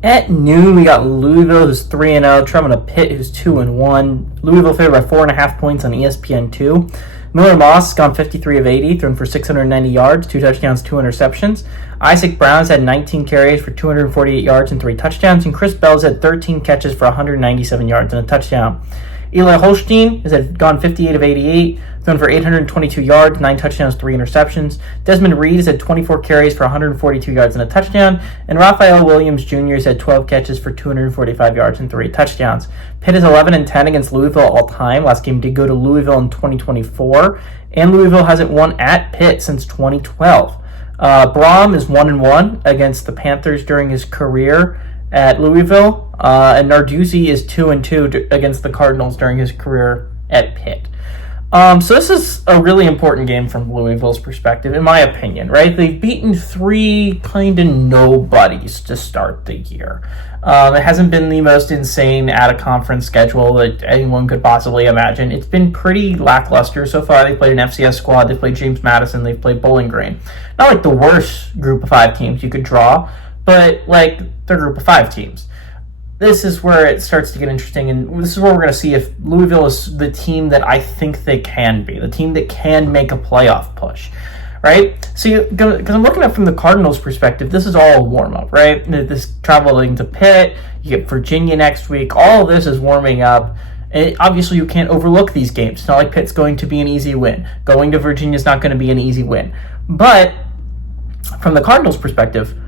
At noon, we got Louisville, who's 3-0, traveling to Pitt, who's 2-1. Louisville favored by 4.5 points on ESPN2. Miller Moss gone 53 of 80, thrown for 690 yards, 2 touchdowns, 2 interceptions. Isaac Brown's had 19 carries for 248 yards and 3 touchdowns, and Chris Bell's had 13 catches for 197 yards and a touchdown. Eli Holstein has gone 58 of 88, thrown for 822 yards, 9 touchdowns, 3 interceptions. Desmond Reed has had 24 carries for 142 yards and a touchdown. And Raphael Williams Jr. has had 12 catches for 245 yards and 3 touchdowns. Pitt is 11-10 against Louisville all time. Last game did go to Louisville in 2024. And Louisville hasn't won at Pitt since 2012. Braum is 1-1 against the Panthers during his career at Louisville, and Narduzzi is 2-2 against the Cardinals during his career at Pitt. So this is a really important game from Louisville's perspective, in my opinion, right? They've beaten 3 kind of nobodies to start the year. It hasn't been the most insane out-of-conference schedule that anyone could possibly imagine. It's been pretty lackluster so far. They played an FCS squad, they played James Madison, they've played Bowling Green. Not like the worst group of 5 teams you could draw, but like the group of 5 teams. This is where it starts to get interesting, and this is where we're going to see if Louisville is the team that I think they can be, the team that can make a playoff push, right? So, because I'm looking at it from the Cardinals' perspective, this is all a warm-up, right? This traveling to Pitt, you get Virginia next week, all of this is warming up. And obviously, you can't overlook these games. It's not like Pitt's going to be an easy win. Going to Virginia is not going to be an easy win. But from the Cardinals' perspective,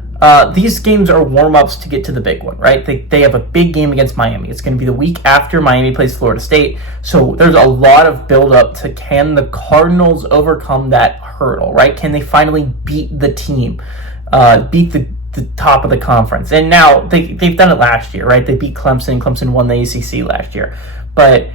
these games are warm-ups to get to the big one, right? They have a big game against Miami. It's going to be the week after Miami plays Florida State. So there's a lot of build-up to, can the Cardinals overcome that hurdle, right? Can they finally beat the team, beat the top of the conference? And now they've done it last year, right? They beat Clemson. Clemson won the ACC last year. But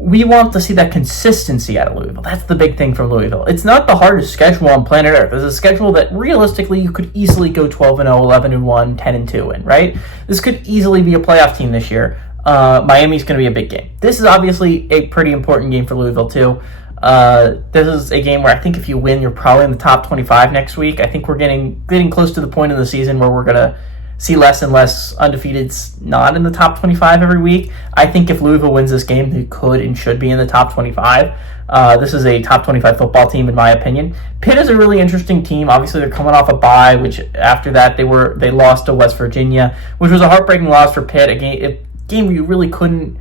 we want to see that consistency out of Louisville. That's the big thing from Louisville. It's not the hardest schedule on planet Earth. It's a schedule that realistically you could easily go 12-0, 11-1, 10-2 in, right? This could easily be a playoff team this year. Miami's going to be a big game. This is obviously a pretty important game for Louisville too. This is a game where I think if you win, you're probably in the top 25 next week. I think we're getting close to the point in the season where we're going to see less and less undefeateds not in the top 25 every week. I think if Louisville wins this game, they could and should be in the top 25. This is a top 25 football team, in my opinion. Pitt is a really interesting team. Obviously, they're coming off a bye, which after that they lost to West Virginia, which was a heartbreaking loss for Pitt. A game you really couldn't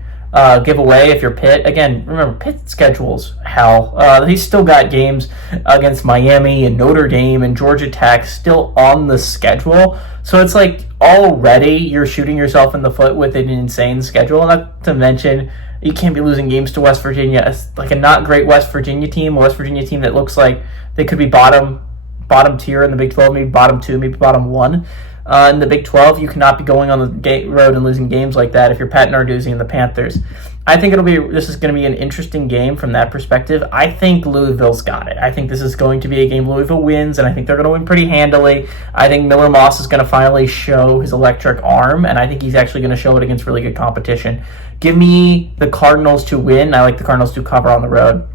give away if you're Pitt. Again, remember, Pitt's schedule's hell. He's still got games against Miami and Notre Dame and Georgia Tech still on the schedule. So it's like already you're shooting yourself in the foot with an insane schedule. Not to mention, you can't be losing games to West Virginia. It's like a not great West Virginia team, that looks like they could be bottom tier in the Big 12, maybe bottom 2, maybe bottom 1. In the Big 12, you cannot be going on the road and losing games like that if you're Pat Narduzzi and the Panthers. I think this is going to be an interesting game from that perspective. I think Louisville's got it. I think this is going to be a game Louisville wins, and I think they're going to win pretty handily. I think Miller Moss is going to finally show his electric arm, and I think he's actually going to show it against really good competition. Give me the Cardinals to win. I like the Cardinals to cover on the road.